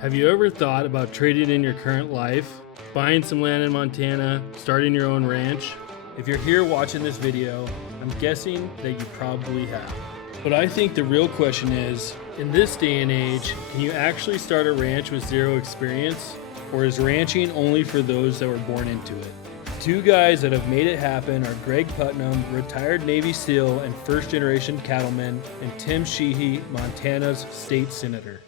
Have you ever thought about trading in your current life, buying some land in Montana, starting your own ranch? If you're here watching this video, I'm guessing that you probably have. But I think the real question is, in this day and age, can you actually start a ranch with zero experience? Or is ranching only for those that were born into it? Two guys that have made it happen are Greg Putnam, retired Navy SEAL and first-generation cattleman, and Tim Sheehy, Montana's state senator.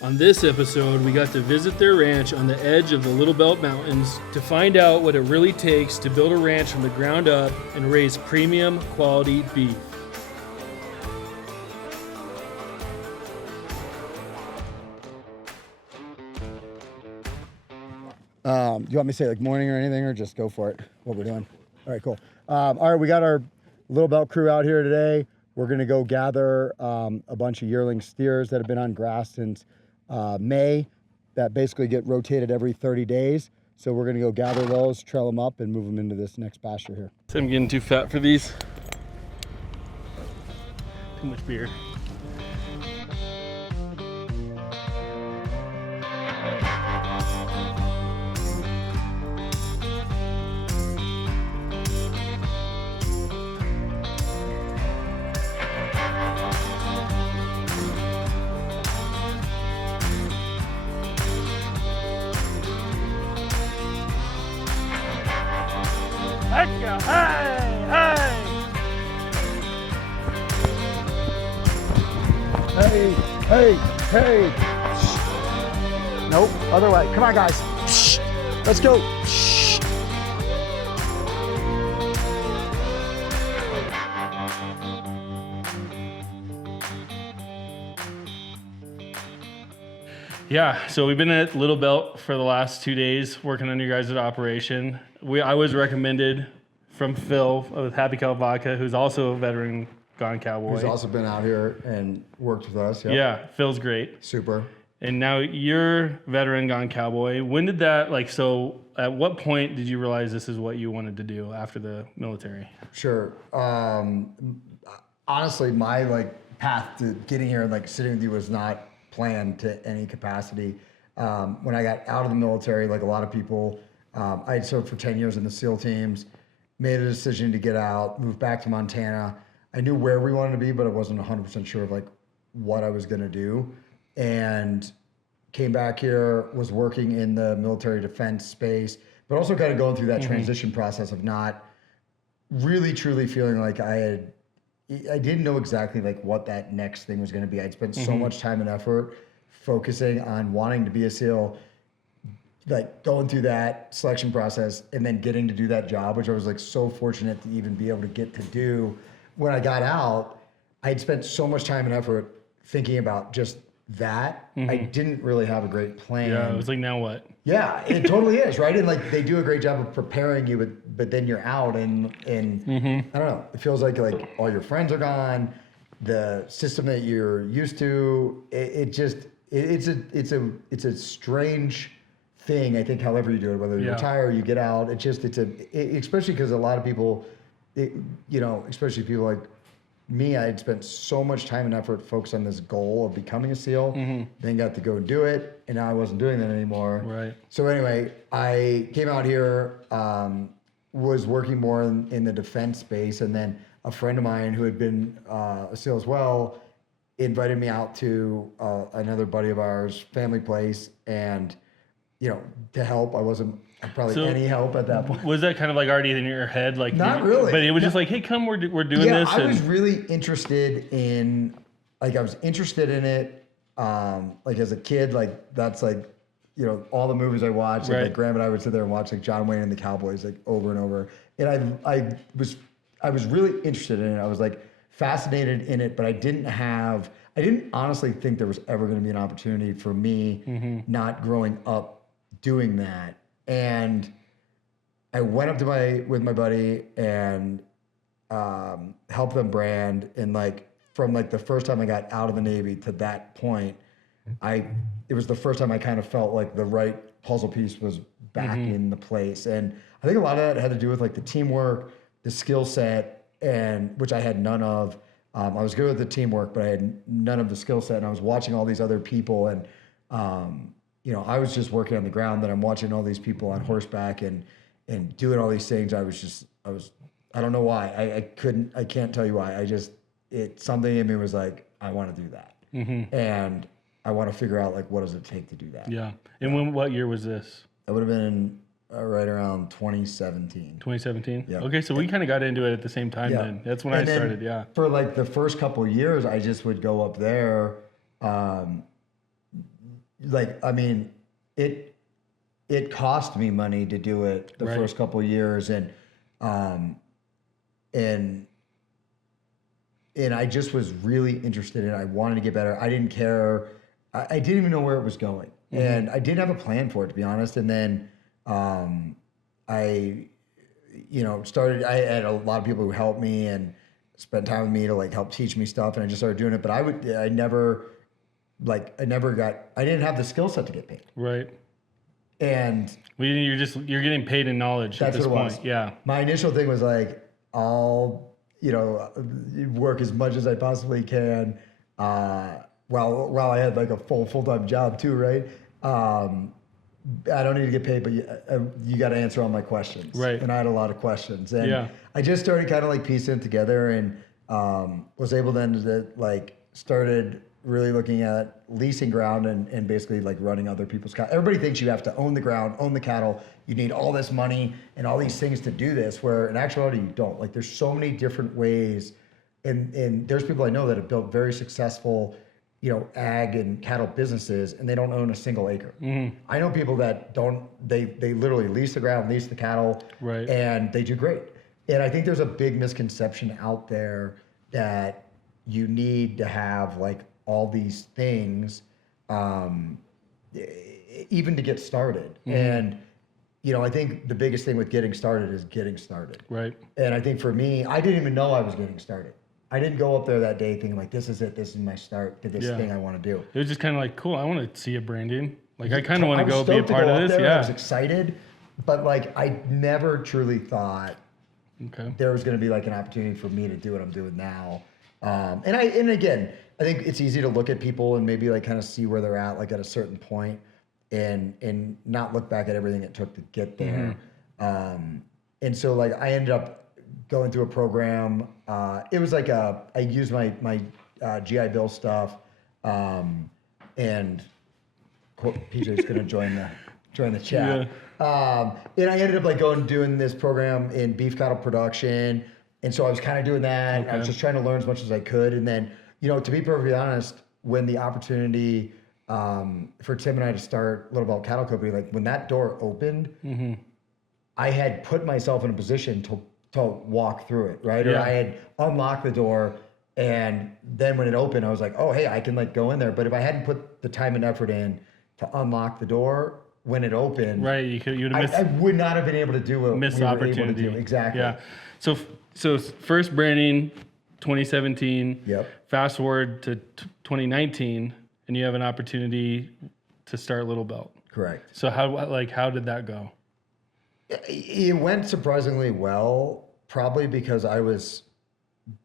On this episode, we got to visit their ranch on the edge of the Little Belt Mountains to find out what it really takes to build a ranch from the ground up and raise premium quality beef. Do you want me to say like morning or anything, or just go for it, what we're doing? All right, cool. All right, we got our Little Belt crew out here today. We're gonna go gather a bunch of yearling steers that have been on grass since May, that basically get rotated every 30 days. So we're gonna go gather those, trail them up, and move them into this next pasture here. So I'm getting too fat for these. Too much beer. Let's go! Hey! Hey, hey, hey. Shh. Nope, other way. Come on, guys. Shh. Let's go. Shh. Yeah, so we've been at Little Belt for the last 2 days working on your guys' operation. I was recommended from Phil with Happy Cow Vodka, who's also a veteran Gone Cowboy. Who's also been out here and worked with us. Yep. Yeah, Phil's great. Super. And now you're veteran Gone Cowboy. When did that, so at what point did you realize this is what you wanted to do after the military? Sure. Honestly, my path to getting here and sitting with you was not planned to any capacity. When I got out of the military, like a lot of people, I had served for 10 years in the SEAL teams, made a decision to get out, move back to Montana. I knew where we wanted to be, but I wasn't 100% sure of what I was going to do. And came back here, was working in the military defense space, but also kind of going through that transition process of not really truly feeling like I didn't know exactly what that next thing was going to be. I'd spent so much time and effort focusing on wanting to be a SEAL, going through that selection process and then getting to do that job, which I was so fortunate to even be able to get to do. When I got out, I had spent so much time and effort thinking about just that. I didn't really have a great plan. Yeah, it was now what? Yeah, it totally is, right? And they do a great job of preparing you, but then you're out and I don't know. It feels like all your friends are gone. The system that you're used to, it's a strange thing. I think however you do it, whether you retire or you get out, especially because a lot of people, especially people like me, I had spent so much time and effort focused on this goal of becoming a SEAL, then got to go do it, and now I wasn't doing that anymore. Right. So anyway, I came out here, was working more in the defense space, and then a friend of mine who had been a SEAL as well invited me out to another buddy of ours' family place, and to help. I wasn't probably any help at that point. Was that kind of already in your head? Not really. But it was just hey, come, we're doing this. Yeah, I was really interested in, I was interested in it, as a kid, that's all the movies I watched, right. My grandma and I would sit there and watch John Wayne and the Cowboys over and over. And I was really interested in it. I was fascinated in it, but I didn't honestly think there was ever going to be an opportunity for me not growing up doing that. And I went up with my buddy and helped them brand. And from the first time I got out of the Navy to that point, it was the first time I kind of felt the right puzzle piece was back in the place. And I think a lot of that had to do with the teamwork, the skill set, and which I had none of. I was good with the teamwork, but I had none of the skill set, and I was watching all these other people, and I was just working on the ground. Then I'm watching all these people on horseback and doing all these things. I don't know why. I can't tell you why. Something in me was like, I want to do that. And I want to figure out like, what does it take to do that? Yeah. And what year was this? It would have been right around 2017. 2017? Yeah. Okay, so we kind of got into it at the same time then. That's when I started, yeah. For like the first couple of years, I just would go up there. It cost me money to do it the first couple of years. And I just was really interested in it. I wanted to get better. I didn't care. I didn't even know where it was going. And I didn't have a plan for it, to be honest. And then I had a lot of people who helped me and spent time with me to like help teach me stuff. And I just started doing it. But I didn't have the skill set to get paid. Right. And you're getting paid in knowledge at this point. Yeah. My initial thing was like, I'll, work as much as I possibly can. While I had like a full-time job too, right? I don't need to get paid, but you got to answer all my questions. Right. And I had a lot of questions. And I just started kind of like piecing it together and was able then to like started really looking at leasing ground and basically like running other people's cattle. Everybody thinks you have to own the ground, own the cattle. You need all this money and all these things to do this, where in actuality you don't. Like there's so many different ways. And there's people I know that have built very successful ag and cattle businesses, and they don't own a single acre. I know people that don't, they literally lease the ground, lease the cattle, right, and they do great. And I think there's a big misconception out there that you need to have like all these things, even to get started. And, I think the biggest thing with getting started is getting started. Right. And I think for me, I didn't even know I was getting started. I didn't go up there that day thinking like, this is it. This is my start to this thing I want to do. It was just kind of like, cool. I want to see a branding. Like I kind of want to go be a part of this. There. I was excited, but like I never truly thought there was going to be like an opportunity for me to do what I'm doing now. And again, I think it's easy to look at people and maybe like kind of see where they're at, like at a certain point, and not look back at everything it took to get there. And so like I ended up going through a program. It was like I used my GI Bill stuff, and PJ's gonna join the chat. And I ended up like doing this program in beef cattle production, and so I was kind of doing that. I was just trying to learn as much as I could, and then to be perfectly honest, when the opportunity for Tim and I to start Little Belt Cattle Company, like when that door opened, I had put myself in a position to walk through it, right? Or I had unlocked the door, and then when it opened, I was like, oh, hey, I can like go in there. But if I hadn't put the time and effort in to unlock the door when it opened, right, you'd have missed. I would not have been able to do what we were opportunity. able to do. Exactly. Yeah. So first branding, 2017. Yep. Fast forward to 2019, and you have an opportunity to start Little Belt. Correct. So how did that go? It went surprisingly well, probably because I was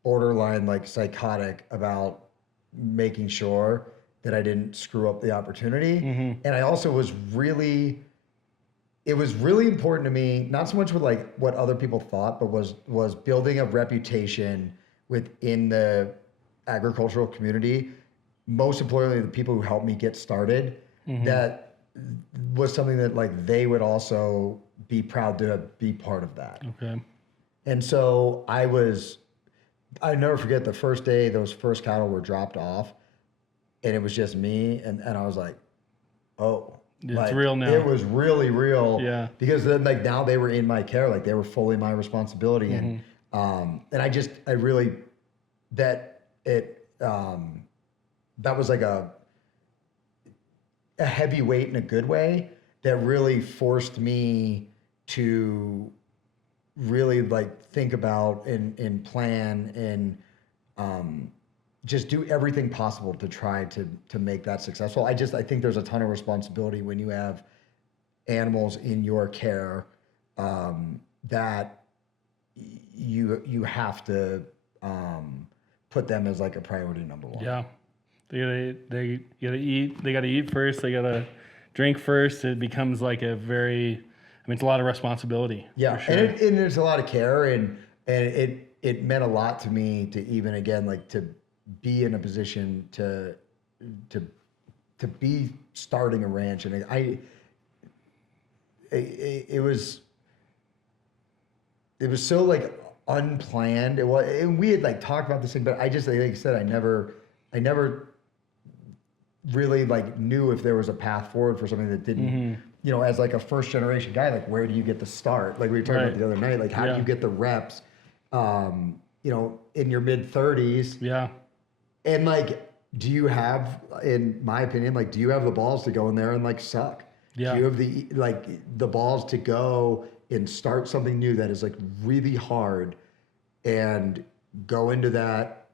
borderline like psychotic about making sure that I didn't screw up the opportunity. And I also it was really important to me, not so much with like what other people thought, but was building a reputation within the agricultural community. Most importantly, the people who helped me get started, that was something that like they would also be proud to be part of that. Okay. And so I never forget the first day those first cattle were dropped off, and it was just me, and I was like, oh, it's like, real now. It was really real. Yeah. Because then like now they were in my care, like they were fully my responsibility. And I really that was like a heavy weight in a good way that really forced me to really like think about and plan and just do everything possible to try to make that successful. I think there's a ton of responsibility when you have animals in your care, that you have to put them as like a priority number one. Yeah. They gotta eat. They gotta eat first. They gotta drink first, it becomes like it's a lot of responsibility. Yeah, for sure. and there's a lot of care, and it meant a lot to me to even again like to be in a position to be starting a ranch, and it was so like unplanned. It was, and we had like talked about this thing, but I just like I said, I never really like knew if there was a path forward for something that didn't, as like a first generation guy, like where do you get the start? Like we were talking about the other night, like how do you get the reps, in your mid 30s? Yeah. And like, do you have, in my opinion, like, do you have the balls to go in there and like suck? Yeah. Do you have the balls to go and start something new that is like really hard and go into that,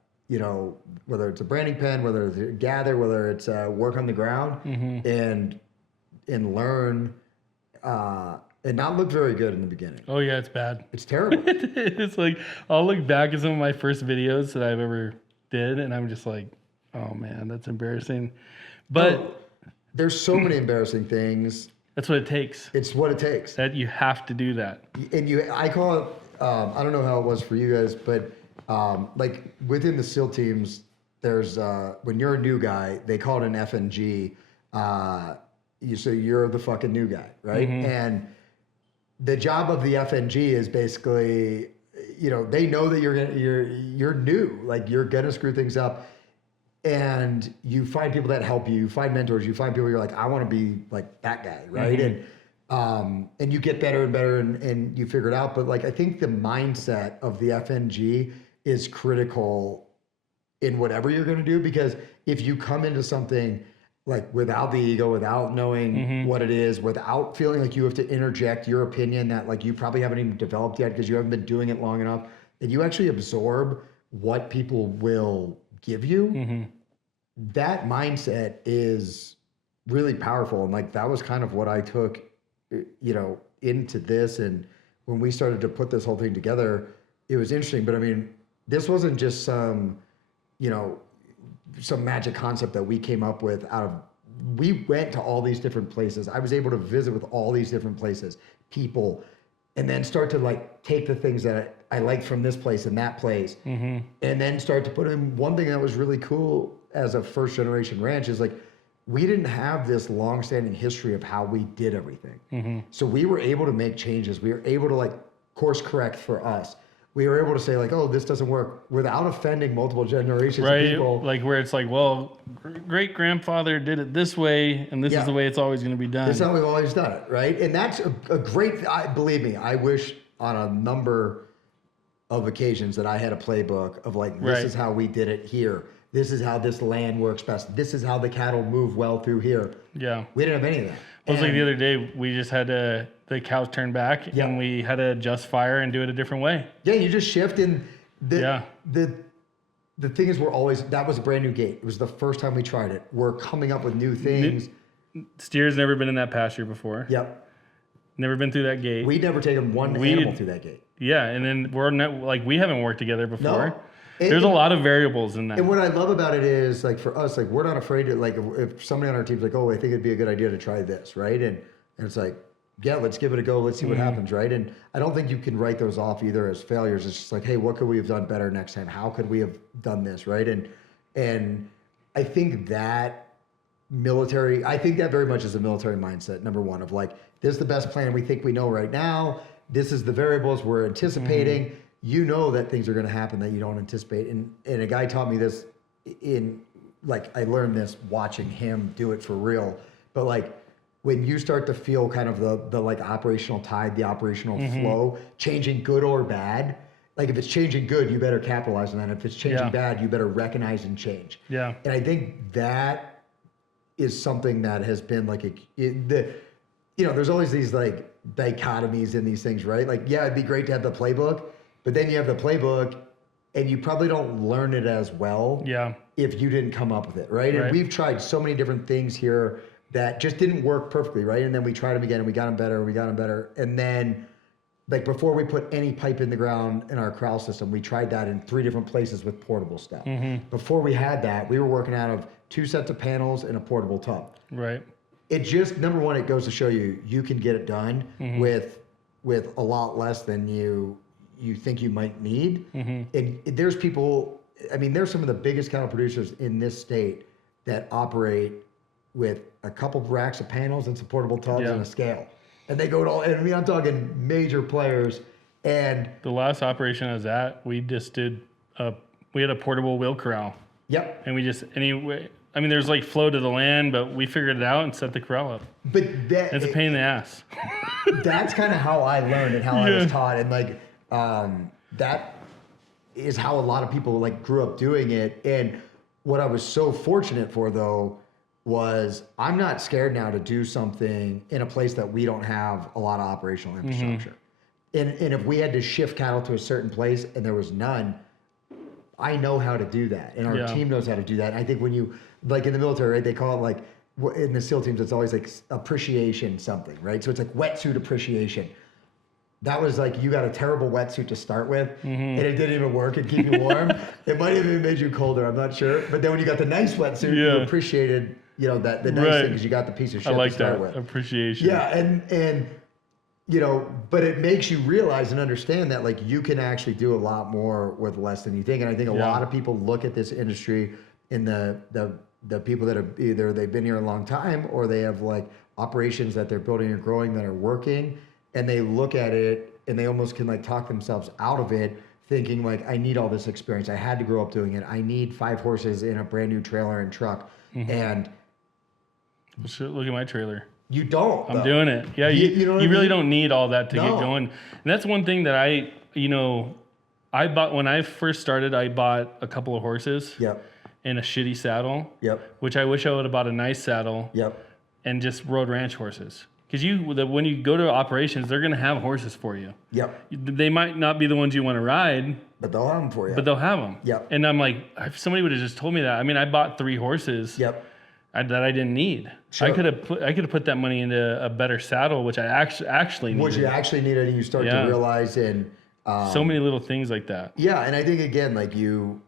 whether it's a branding pen, whether it's a gather, whether it's work on the ground, and learn, and not look very good in the beginning. Oh yeah, it's bad. It's terrible. It's like I'll look back at some of my first videos that I've ever did, and I'm just like, oh man, that's embarrassing. But there's so many embarrassing things. That's what it takes. It's what it takes. That you have to do that. And I call it. I don't know how it was for you guys, but like within the SEAL teams, there's when you're a new guy, they call it an FNG. So you're the fucking new guy, right? And the job of the FNG is basically, they know that you're new, like you're gonna screw things up, and you find people that help you. You find mentors. You find people you're like, I want to be like that guy, right? And you get better and better, and you figure it out. But like I think the mindset of the FNG is critical in whatever you're gonna do, because if you come into something like without the ego, without knowing what it is, without feeling like you have to interject your opinion that like you probably haven't even developed yet because you haven't been doing it long enough, and you actually absorb what people will give you, that mindset is really powerful. And like that was kind of what I took, into this. And when we started to put this whole thing together, it was interesting. But I mean, this wasn't just some magic concept that we came up with we went to all these different places. I was able to visit with all these different places, people, and then start to like take the things that I liked from this place and that place, and then start to put in. One thing that was really cool as a first generation ranch is like, we didn't have this long-standing history of how we did everything. So we were able to make changes. We were able to like course correct for us. We were able to say like, oh, this doesn't work, without offending multiple generations of people. Like where it's like, well, great grandfather did it this way, and this is the way it's always going to be done. This is how we've always done it, right? And that's a great, believe me, I wish on a number of occasions that I had a playbook of like, this is how we did it here. This is how this land works best. This is how the cattle move well through here. Yeah. We didn't have any of that. It was like the other day, we just had the cows turn back, and we had to adjust fire and do it a different way. Yeah, you just shift, and the thing is, that was a brand new gate. It was the first time we tried it. We're coming up with new things. Steer's never been in that pasture before. Yep. Never been through that gate. We'd never taken one animal through that gate. Yeah, and then we haven't worked together before. No. There's a lot of variables in that. And what I love about it is, like, for us, like, we're not afraid to, like, if somebody on our team's like, oh, I think it'd be a good idea to try this, right? And it's like, yeah, let's give it a go. Let's see what happens, right? And I don't think you can write those off either as failures. It's just like, hey, what could we have done better next time? How could we have done this, right? And I think that very much is a military mindset, number one, of like, this is the best plan we think we know right now. This is the variables we're anticipating. You know that things are going to happen that you don't anticipate. And a guy taught me this I learned this watching him do it for real. But like, when you start to feel kind of the like operational tide, the operational flow, changing good or bad, like if it's changing good, you better capitalize on that. If it's changing bad, you better recognize and change. Yeah. And I think that is something that has been like there's always these like dichotomies in these things, right? Like, yeah, it'd be great to have the playbook, but then you have the playbook and you probably don't learn it as well if you didn't come up with it, right? And we've tried so many different things here that just didn't work perfectly, right? And then we tried them again and we got them better. And then, like, before we put any pipe in the ground in our corral system, we tried that in 3 different places with portable stuff. Before we had that, we were working out of 2 sets of panels and a portable tub. Right. it just, number one, it goes to show you can get it done with a lot less than you think you might need. There's people, I mean, there's some of the biggest cattle producers in this state that operate with a couple of racks of panels and some portable tubs and a scale. And they go to all, and I mean, I'm talking major players. And the last operation I was at, we just did we had a portable wheel corral. Yep. And we just, anyway, I mean, there's like flow to the land, but we figured it out and set the corral up. But it's a pain in the ass. That's kind of how I learned and how I was taught. And like, that is how a lot of people like grew up doing it. And what I was so fortunate for though, was I'm not scared now to do something in a place that we don't have a lot of operational infrastructure. And if we had to shift cattle to a certain place and there was none, I know how to do that. And our team knows how to do that. And I think when you, like in the military, right, they call it like, in the SEAL teams, it's always like appreciation something, right? So it's like wetsuit appreciation. That was like, you got a terrible wetsuit to start with and it didn't even work and keep you warm. It might have even made you colder, I'm not sure. But then when you got the nice wetsuit, you appreciated, you know, that the nice thing because you got the piece of shit to start with. Appreciation. Yeah, and you know, but it makes you realize and understand that like you can actually do a lot more with less than you think. And I think a lot of people look at this industry in the people that have either they've been here a long time or they have like operations that they're building or growing that are working, and they look at it and they almost can like talk themselves out of it, thinking like, I need all this experience. I had to grow up doing it. I need 5 horses in a brand new trailer and truck. And look at my trailer. You don't. I'm doing it. Yeah, you really don't need all that to get going. And that's one thing that I bought when I first started. I bought a couple of horses. Yep. And a shitty saddle. Yep. Which I wish I would have bought a nice saddle. Yep. And just rode ranch horses. Because when you go to operations, they're going to have horses for you. Yep. They might not be the ones you want to ride. But they'll have them for you. But they'll have them. Yep. And I'm like, if somebody would have just told me that. I mean, I bought 3 horses. Yep. That I didn't need. Sure. I could have put that money into a better saddle, which I actually needed. Which you actually needed, and you start to realize, and so many little things like that. Yeah, and I think again, like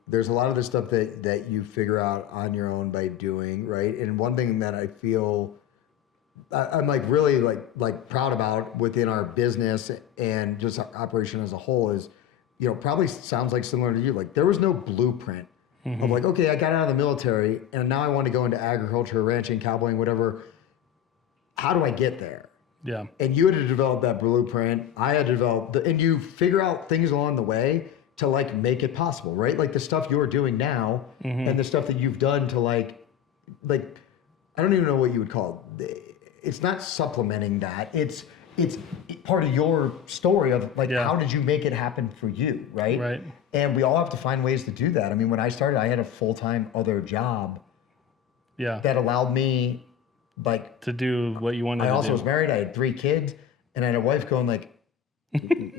there's a lot of the stuff that you figure out on your own by doing, right? And one thing that I feel I'm like really like proud about within our business and just our operation as a whole is, you know, probably sounds like similar to you. Like there was no blueprint. Of like, okay, I got out of the military and now I want to go into agriculture, ranching, cowboying, whatever. How do I get there? Yeah. And you had to develop that blueprint. I had to develop, and you figure out things along the way to like make it possible, right? Like the stuff you're doing now and the stuff that you've done to like, I don't even know what you would call it. It's not supplementing that. It's part of your story of like, how did you make it happen for you, right? Right. And we all have to find ways to do that. I mean, when I started, I had a full-time other job that allowed me like to do what you wanted to do. I also was married. I had 3 kids and I had a wife going like,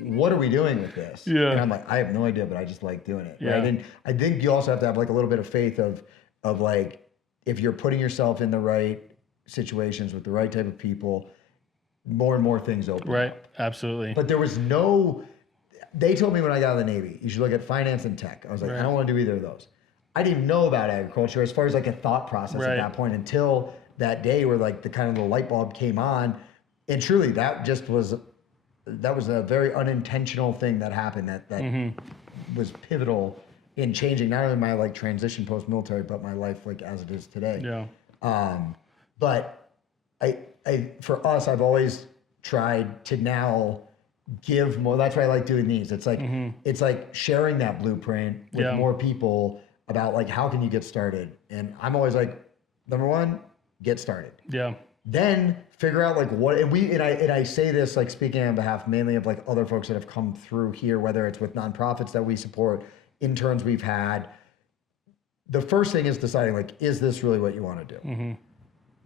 what are we doing with this? Yeah. And I'm like, I have no idea, but I just like doing it. Yeah. Right? And I think you also have to have like a little bit of faith of like, if you're putting yourself in the right situations with the right type of people, more and more things open. Right. Absolutely. But there was they told me when I got out of the Navy, you should look at finance and tech. I was like, I don't want to do either of those. I didn't even know about agriculture as far as like a thought process at that point until that day where like the light bulb came on. And truly that was a very unintentional thing that happened that was pivotal in changing not only my like transition post-military, but my life like as it is today. Yeah. But for us, I've always tried to now give more. That's why I like doing these. It's like it's like sharing that blueprint with more people about like how can you get started. And I'm always like, number 1, get started. Yeah. Then figure out like what and I say this like speaking on behalf mainly of like other folks that have come through here, whether it's with nonprofits that we support, interns we've had. The first thing is deciding like, is this really what you want to do?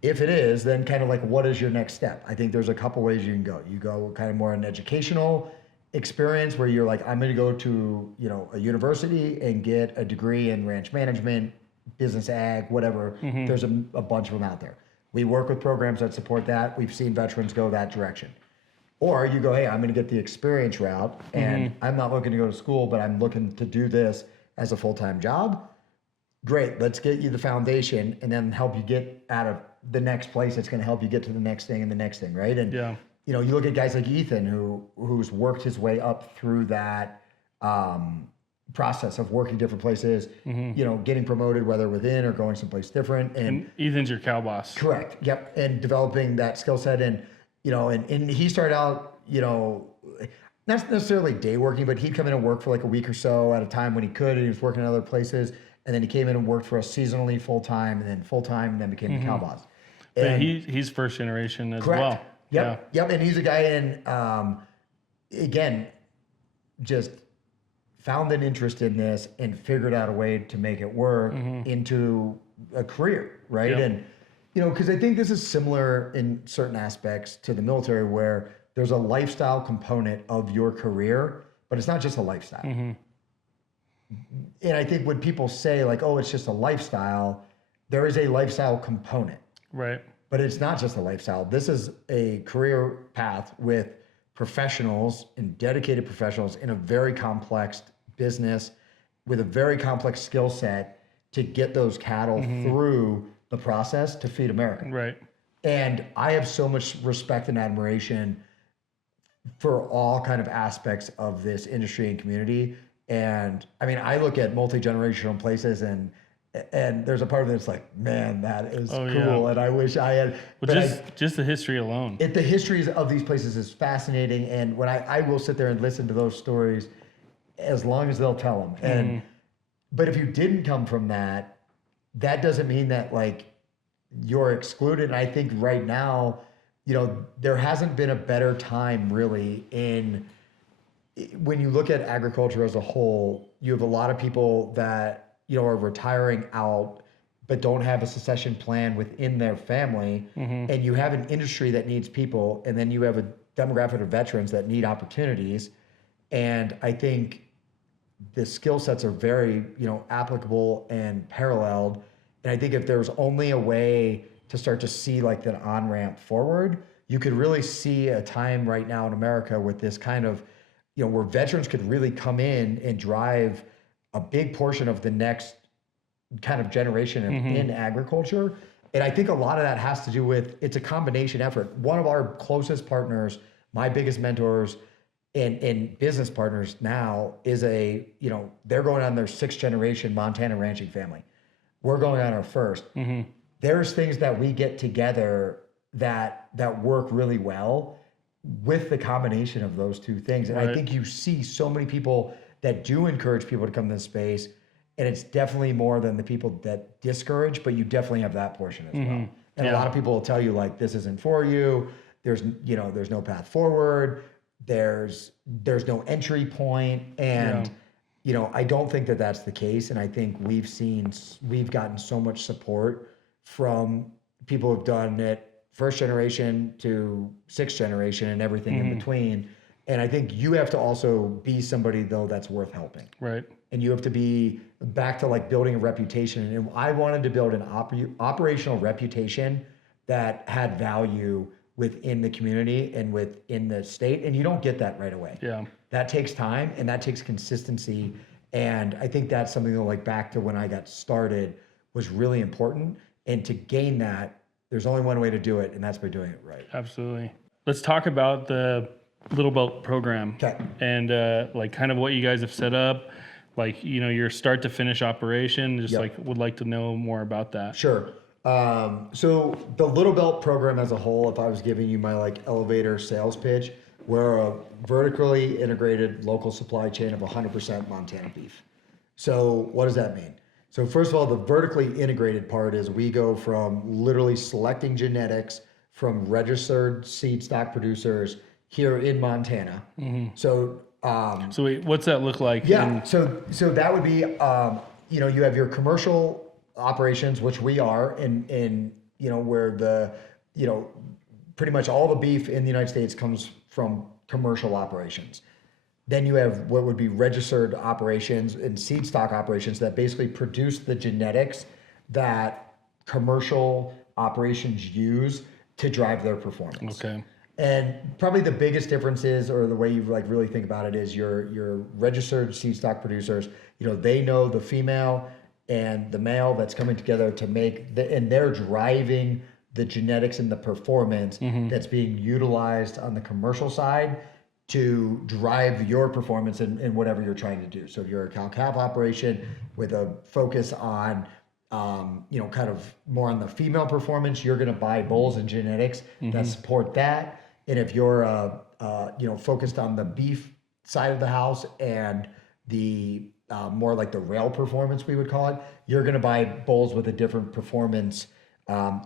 If it is, then kind of like, what is your next step? I think there's a couple ways you can go. You go kind of more an educational experience where you're like, I'm going to go to, you know, a university and get a degree in ranch management, business ag, whatever. There's a bunch of them out there. We work with programs that support that. We've seen veterans go that direction. Or you go, hey, I'm going to get the experience route and I'm not looking to go to school, but I'm looking to do this as a full-time job. great, let's get you the foundation and then help you get out of the next place that's going to help you get to the next thing and the next thing, right? And Yeah. you know, you look at guys like Ethan who's worked his way up through that process of working different places, you know, getting promoted whether within or going someplace different. And Ethan's your cow boss. Correct. Yep. And developing that skill set. And, you know, and he started out, you know, not necessarily day working, but he'd come in and work for like a week or so at a time when he could. And he was working in other places. And then he came in and worked for us seasonally, full time, and then became the cow boss. But he's first generation as well. Yep. Yeah. Yep. And he's a guy in, again, just found an interest in this and figured out a way to make it work into a career, right? Yep. And, you know, because I think this is similar in certain aspects to the military where there's a lifestyle component of your career, but it's not just a lifestyle. And I think when people say like, oh, it's just a lifestyle, there is a lifestyle component. Right. But it's not just a lifestyle. This is a career path with professionals and dedicated professionals in a very complex business with a very complex skill set to get those cattle through the process to feed America. Right. And I have so much respect and admiration for all kind of aspects of this industry and community. And I mean, I look at multi-generational places and there's a part of it that's like, man, that is cool. Yeah. And I wish I had. Well, just the history alone. The histories of these places is fascinating. And when I will sit there and listen to those stories as long as they'll tell them. And, but if you didn't come from that, that doesn't mean that like you're excluded. And I think right now, you know, there hasn't been a better time really when you look at agriculture as a whole, you have a lot of people that, you know, are retiring out, but don't have a succession plan within their family. And you have an industry that needs people. And then you have a demographic of veterans that need opportunities. And I think the skill sets are very, you know, applicable and paralleled. And I think if there's only a way to start to see like the on-ramp forward, you could really see a time right now in America with this kind of, you know, where veterans could really come in and drive a big portion of the next kind of generation in agriculture. And I think a lot of that has to do with, it's a combination effort. One of our closest partners, my biggest mentors and business partners now is you know, they're going on their 6th generation Montana ranching family. We're going on our 1st. There's things that we get together that work really well with the combination of those two things. And I think you see so many people that do encourage people to come to this space, and it's definitely more than the people that discourage, but you definitely have that portion as well. And a lot of people will tell you like, this isn't for you. There's no path forward. There's no entry point. And, you know, I don't think that that's the case. And I think we've gotten so much support from people who've done it 1st generation to 6th generation and everything in between. And I think you have to also be somebody though that's worth helping. Right. And you have to be back to like building a reputation. And I wanted to build an operational reputation that had value within the community and within the state. And you don't get that right away. Yeah. That takes time and that takes consistency. And I think that's something that like back to when I got started was really important. And to gain that, there's only one way to do it, and that's by doing it right. Absolutely. Let's talk about the Little Belt program. Okay. And like kind of what you guys have set up, like, you know, your start to finish operation, just like would like to know more about that. Sure. So the Little Belt program as a whole, if I was giving you my like elevator sales pitch, we're a vertically integrated local supply chain of 100% Montana beef. So what does that mean? So first of all, the vertically integrated part is we go from literally selecting genetics from registered seed stock producers here in Montana. So so wait, what's that look like? Yeah. So that would be you know, you have your commercial operations, which we are in you know, where the, you know, pretty much all the beef in the United States comes from commercial operations. Then you have what would be registered operations and seed stock operations that basically produce the genetics that commercial operations use to drive their performance. Okay. And probably the biggest difference is, or the way you like really think about it is your registered seed stock producers, you know, they know the female and the male that's coming together to make and they're driving the genetics and the performance that's being utilized on the commercial side to drive your performance in whatever you're trying to do. So if you're a cow-calf operation with a focus on, kind of more on the female performance, you're going to buy bulls and genetics that support that. And if you're, focused on the beef side of the house and the more like the rail performance, we would call it, you're going to buy bulls with a different performance.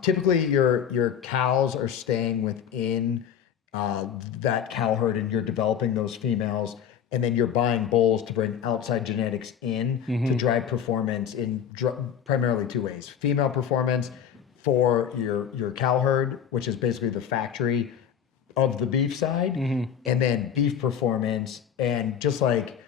Typically, your cows are staying within that cow herd, and you're developing those females, and then you're buying bulls to bring outside genetics in to drive performance in primarily two ways: female performance for your cow herd, which is basically the factory of the beef side, and then beef performance. And just like,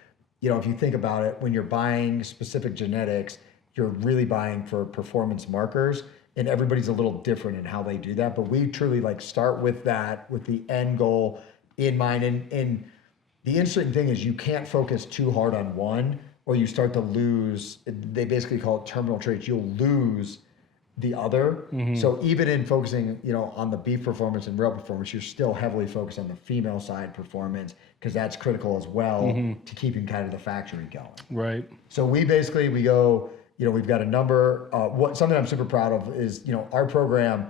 if you think about it, when you're buying specific genetics, you're really buying for performance markers, and everybody's a little different in how they do that. But we truly start with that, with the end goal in mind. And the interesting thing is you can't focus too hard on one, or you start to lose. They basically call it terminal traits. You'll lose the other. So even in focusing, on the beef performance and rail performance, you're still heavily focused on the female side performance, because that's critical as well to keeping kind of the factory going. Right. So we go, we've got a number. Something I'm super proud of is, our program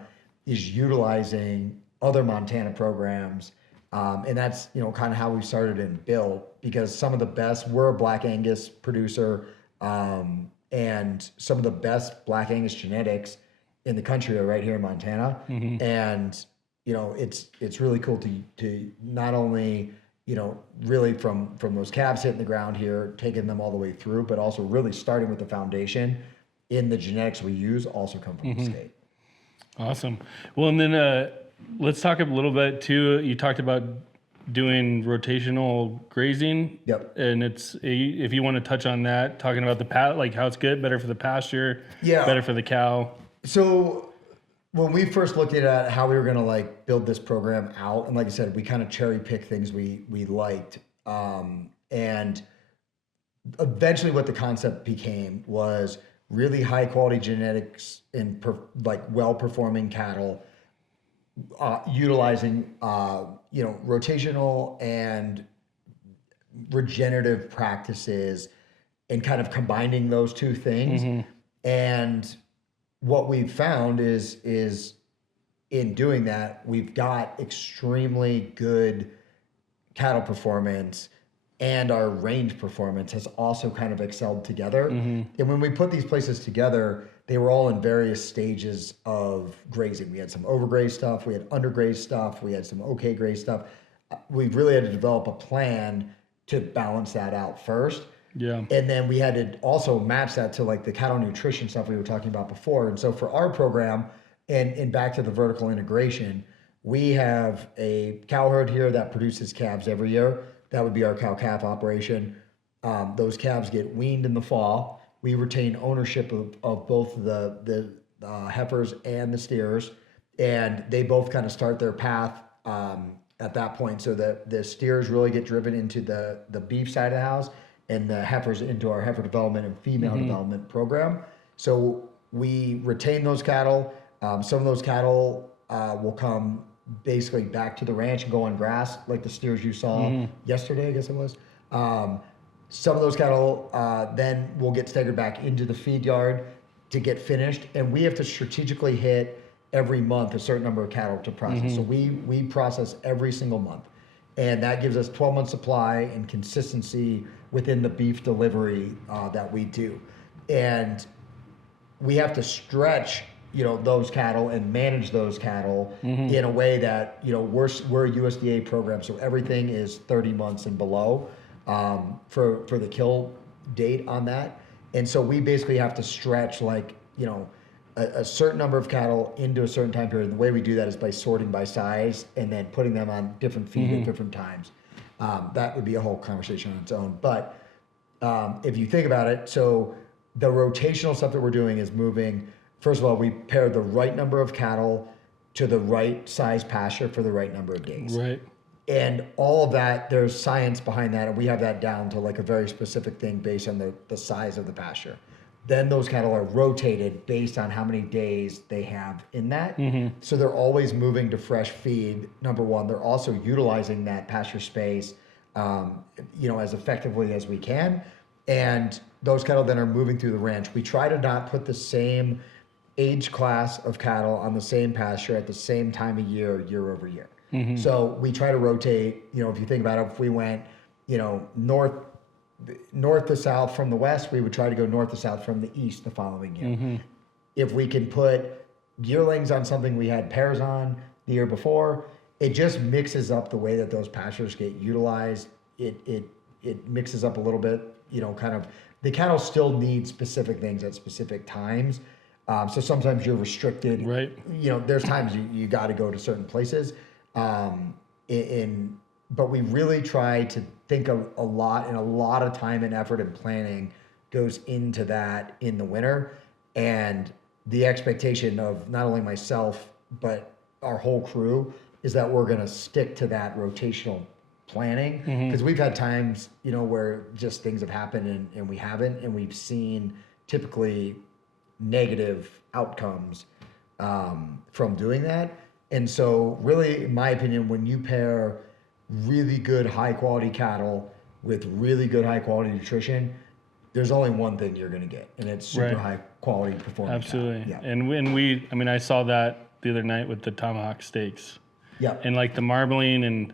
is utilizing other Montana programs. And that's, kind of how we started and built, because some of the best, we're a Black Angus producer, and some of the best Black Angus genetics in the country are right here in Montana. And, it's really cool to not only, really from those calves hitting the ground here, taking them all the way through, but also really starting with the foundation in the genetics we use also come from the state. Awesome. Well, and then let's talk a little bit too. You talked about doing rotational grazing. Yep. And it's, if you want to touch on that, talking about the how it's good, better for the pasture, better for the cow. So when we first looked at how we were going to build this program out, and like I said, we kind of cherry pick things we liked. And eventually what the concept became was really high quality genetics and well performing cattle, utilizing, rotational and regenerative practices, and kind of combining those two things. And what we've found is in doing that, we've got extremely good cattle performance, and our range performance has also kind of excelled together. And when we put these places together, they were all in various stages of grazing. We had some overgrazed stuff, we had undergrazed stuff, we had some okay grazed stuff. We really had to develop a plan to balance that out first. Yeah. And then we had to also match that to the cattle nutrition stuff we were talking about before. And so for our program, and back to the vertical integration, we have a cow herd here that produces calves every year. That would be our cow-calf operation. Those calves get weaned in the fall. We retain ownership of both the heifers and the steers, and they both kind of start their path at that point. So the steers really get driven into the beef side of the house, and the heifers into our heifer development and female development program. So we retain those cattle. Some of those cattle will come basically back to the ranch and go on grass, like the steers you saw yesterday, I guess it was. Some of those cattle then will get staggered back into the feed yard to get finished. And we have to strategically hit every month a certain number of cattle to process. So we process every single month. And that gives us 12-month supply and consistency within the beef delivery that we do. And we have to stretch, those cattle and manage those cattle in a way that, we're a USDA program, so everything is 30 months and below for the kill date on that. And so we basically have to stretch a certain number of cattle into a certain time period. And the way we do that is by sorting by size and then putting them on different feed at different times. That would be a whole conversation on its own. But if you think about it, so the rotational stuff that we're doing is moving. First of all, we pair the right number of cattle to the right size pasture for the right number of days. Right. And all of that, there's science behind that, and we have that down to a very specific thing based on the size of the pasture. then those cattle are rotated based on how many days they have in that. So they're always moving to fresh feed. Number one, they're also utilizing that pasture space, as effectively as we can. And those cattle then are moving through the ranch. We try to not put the same age class of cattle on the same pasture at the same time of year, year over year. So we try to rotate, if you think about it, if we went, north to south from the west, we would try to go north to south from the east the following year. If we can put yearlings on something we had pairs on the year before, it just mixes up the way that those pastures get utilized. It mixes up a little bit, the cattle still need specific things at specific times. So sometimes you're restricted. Right. There's times you got to go to certain places. But we really try to think a lot, and a lot of time and effort and planning goes into that in the winter. And the expectation of not only myself, but our whole crew is that we're going to stick to that rotational planning. Because we've had times, where just things have happened and we haven't, and we've seen typically negative outcomes from doing that. And so really, in my opinion, when you pair really good high quality cattle with really good high quality nutrition, there's only one thing you're going to get, and it's super high quality performance. Absolutely. Yeah. And when I saw that the other night with the tomahawk steaks. Yeah. And like the marbling, and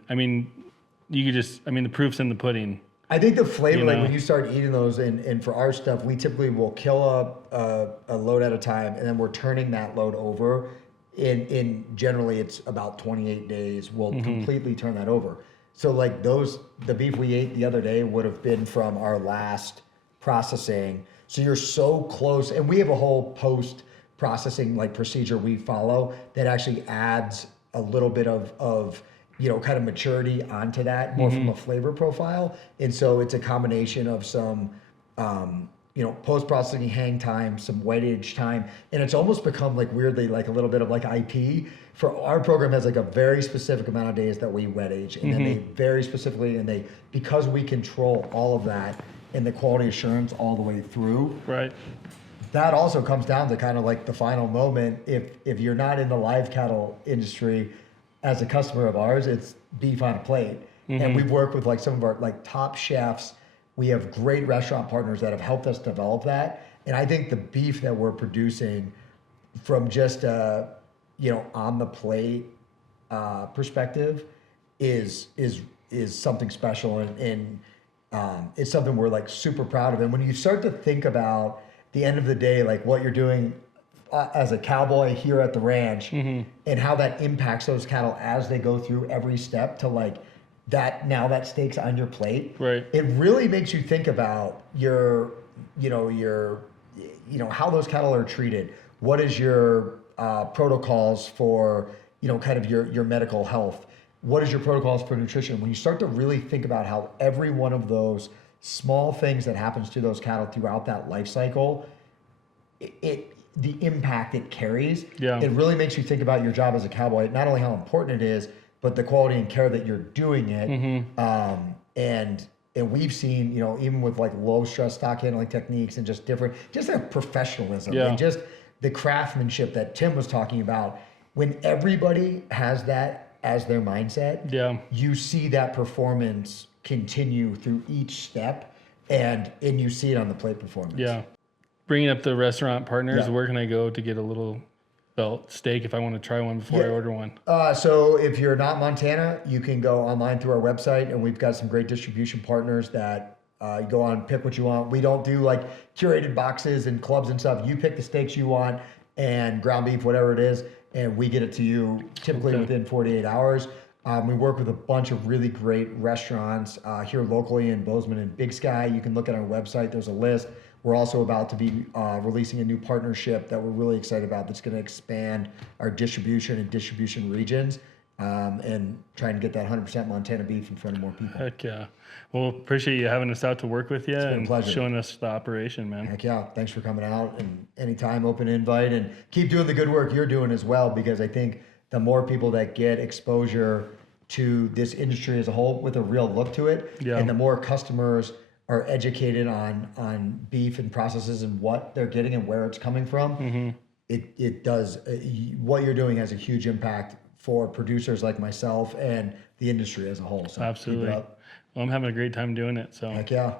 you could just, the proof's in the pudding. I think the flavor, like when you start eating those, and for our stuff, we typically will kill a load at a time, and then we're turning that load over. In generally, it's about 28 days. We'll completely turn that over. So like the beef we ate the other day would have been from our last processing. So you're so close, and we have a whole post processing like procedure we follow that actually adds a little bit of kind of maturity onto that, more from a flavor profile. And so it's a combination of some, post-processing hang time, some wet age time. And it's almost become like weirdly like a little bit of like IP. For our program has like a very specific amount of days that we wet age. And then they very specifically, because we control all of that and the quality assurance all the way through. Right. That also comes down to kind of like the final moment. If you're not in the live cattle industry, as a customer of ours, it's beef on a plate. And we've worked with like some of our like top chefs. We have great restaurant partners that have helped us develop that. And I think the beef that we're producing from just on the plate perspective is something special, and it's something we're like super proud of. And when you start to think about the end of the day, like what you're doing as a cowboy here at the ranch, and how that impacts those cattle as they go through every step to like that, now that steak's on your plate. Right. It really makes you think about your how those cattle are treated. What is your protocols for, kind of your medical health? What is your protocols for nutrition? When you start to really think about how every one of those small things that happens to those cattle throughout that life cycle, the impact it carries, it really makes you think about your job as a cowboy, not only how important it is, but the quality and care that you're doing it. And we've seen, even with like low stress stock handling techniques and just like professionalism and just the craftsmanship that Tim was talking about. When everybody has that as their mindset, you see that performance continue through each step, and you see it on the plate performance. Yeah. Bringing up the restaurant partners, where can I go to get a little belt steak if I want to try one before I order one? So if you're not Montana, you can go online through our website, and we've got some great distribution partners that you go on, pick what you want. We don't do like curated boxes and clubs and stuff. You pick the steaks you want and ground beef, whatever it is, and we get it to you typically within 48 hours. We work with a bunch of really great restaurants here locally in Bozeman and Big Sky. You can look at our website. There's a list. We're also about to be releasing a new partnership that we're really excited about that's going to expand our distribution and distribution regions, and trying to get that 100% Montana beef in front of more people. Heck yeah. Well, appreciate you having us out to work with you and showing us the operation, man. Heck yeah. Thanks for coming out, and anytime, open invite, and keep doing the good work you're doing as well, because I think the more people that get exposure to this industry as a whole with a real look to it, and the more customers are educated on beef and processes and what they're getting and where it's coming from, it does, what you're doing has a huge impact for producers like myself and the industry as a whole. So keep it Absolutely. up. Well, I'm having a great time doing it. So Heck yeah.